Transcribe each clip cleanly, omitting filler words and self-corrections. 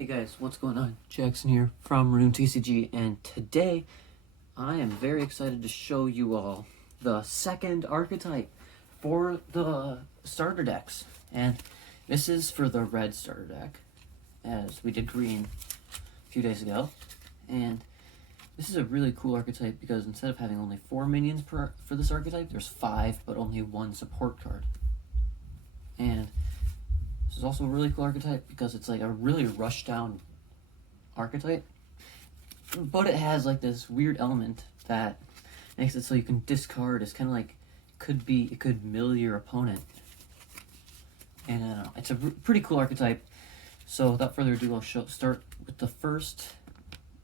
Hey guys, what's going on? Jackson here from Rune TCG, and today I am very excited to show you all the second archetype for the starter decks. And this is for the red starter deck, as we did green a few days ago. And this is a really cool archetype because instead of having only 4 minions for this archetype, there's 5, but only 1 support card. And this is also a really cool archetype because it's like a really rushed down archetype, but it has like this weird element that makes it so you can discard. It's kind of like it could mill your opponent, and it's a pretty cool archetype. So without further ado, I'll start with the first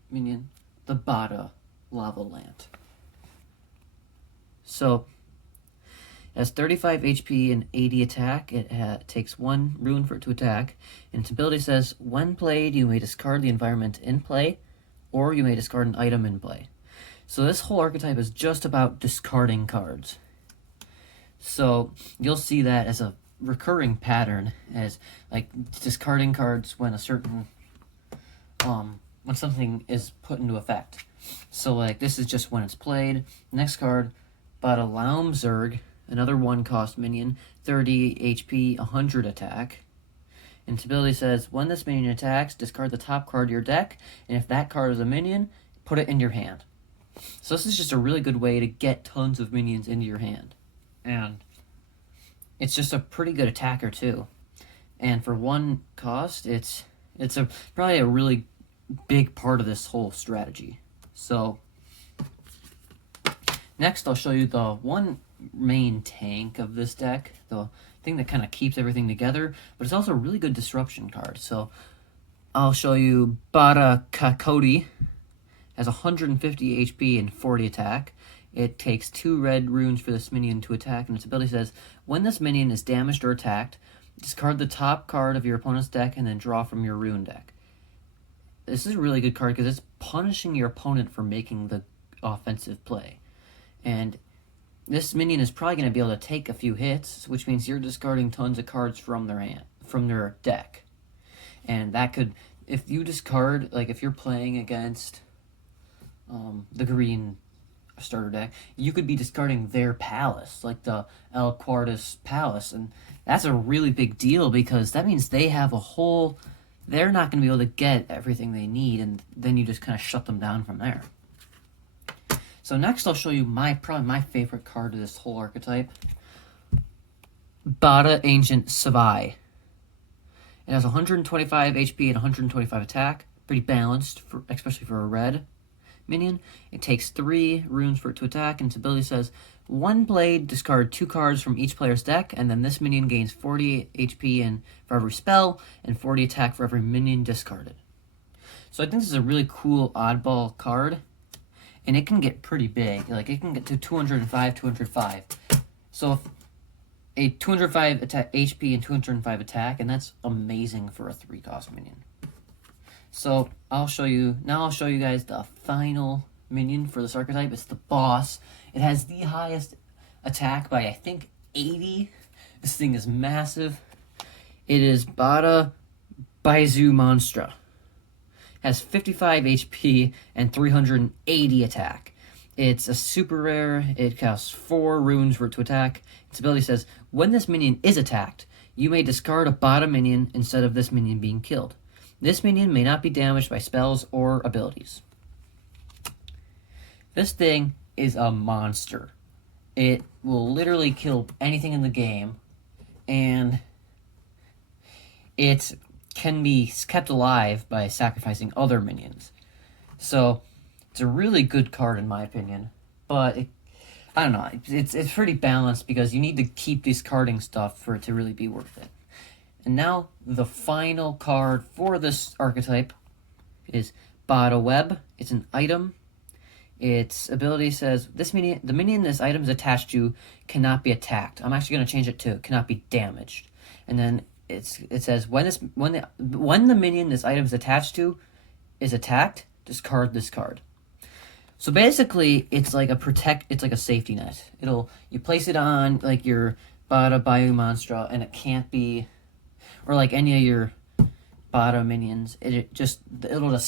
minion, the Bada Lava Lant. So it has 35 HP and 80 attack. It takes 1 rune for it to attack. And its ability says, when played, you may discard the environment in play, or you may discard an item in play. So this whole archetype is just about discarding cards. So you'll see that as a recurring pattern, as like discarding cards when a certain when something is put into effect. So like this is just when it's played. Next card, Bada Laumzerg. Another 1-cost minion, 30 HP, 100 attack. And its ability says, when this minion attacks, discard the top card of your deck, and if that card is a minion, put it in your hand. So this is just a really good way to get tons of minions into your hand. And it's just a pretty good attacker too. And for 1 cost, it's probably a really big part of this whole strategy. So next I'll show you the one main tank of this deck, the thing that kind of keeps everything together, but it's also a really good disruption card. So I'll show you Bada Kakoti. Has 150 HP and 40 attack. It takes 2 red runes for this minion to attack, and its ability says, when this minion is damaged or attacked, discard the top card of your opponent's deck and then draw from your rune deck. This is a really good card because it's punishing your opponent for making the offensive play. And this minion is probably going to be able to take a few hits, which means you're discarding tons of cards from their deck. And that could, if you discard, like if you're playing against the green starter deck, you could be discarding their palace, like the El Quartus Palace. And that's a really big deal because that means they have they're not going to be able to get everything they need, and then you just kind of shut them down from there. So next I'll show you probably my favorite card of this whole archetype, Bada Ancient Savai. It has 125 HP and 125 attack, pretty balanced, especially for a red minion. It takes 3 runes for it to attack, and its ability says, when played, discard 2 cards from each player's deck, and then this minion gains 40 HP for every spell, and 40 attack for every minion discarded. So I think this is a really cool oddball card. And it can get pretty big. Like, it can get to 205. So, if a 205 HP and 205 attack, and that's amazing for a 3-cost minion. So, I'll show you guys the final minion for this archetype. It's the boss. It has the highest attack by, I think, 80. This thing is massive. It is Bada Baizu Monstra. Has 55 HP and 380 attack. It's a super rare. It costs 4 runes for it to attack. Its ability says, when this minion is attacked, you may discard a Bada minion instead of this minion being killed. This minion may not be damaged by spells or abilities. This thing is a monster. It will literally kill anything in the game, and it's can be kept alive by sacrificing other minions. So it's a really good card in my opinion, but I don't know, it's pretty balanced because you need to keep discarding stuff for it to really be worth it. And now the final card for this archetype is Bada Web. It's an item. Its ability says, the minion this item is attached to cannot be attacked. I'm actually going to change it to cannot be damaged. And then it says, when the minion this item is attached to is attacked, discard this card. So basically, it's like a safety net. You place it on like your Bada Baizu Monstra, and it can't be, or like any of your bottom minions, it'll just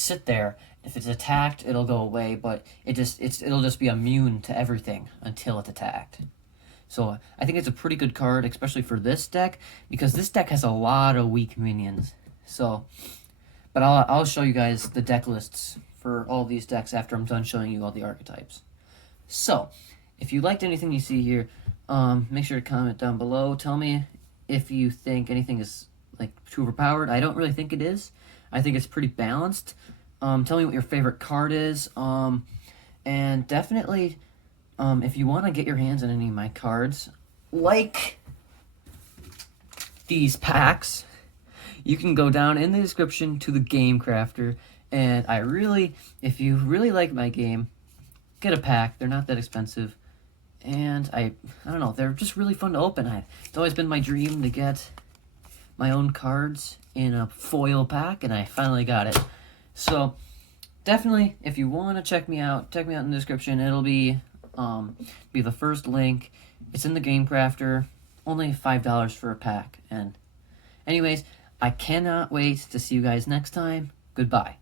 sit there. If it's attacked, it'll go away, but it'll just be immune to everything until it's attacked. So I think it's a pretty good card, especially for this deck, because this deck has a lot of weak minions. So, but I'll show you guys the deck lists for all these decks after I'm done showing you all the archetypes. So, if you liked anything you see here, make sure to comment down below. Tell me if you think anything is like too overpowered. I don't really think it is. I think it's pretty balanced. Tell me what your favorite card is. And definitely, if you want to get your hands on any of my cards, like these packs, you can go down in the description to the Game Crafter. And if you really like my game, get a pack. They're not that expensive. And I don't know, they're just really fun to open. It's always been my dream to get my own cards in a foil pack, and I finally got it. So definitely, if you want to check me out in the description. It'll be the first link. It's in the Game Crafter. Only $5 for a pack. And anyways, I cannot wait to see you guys next time. Goodbye.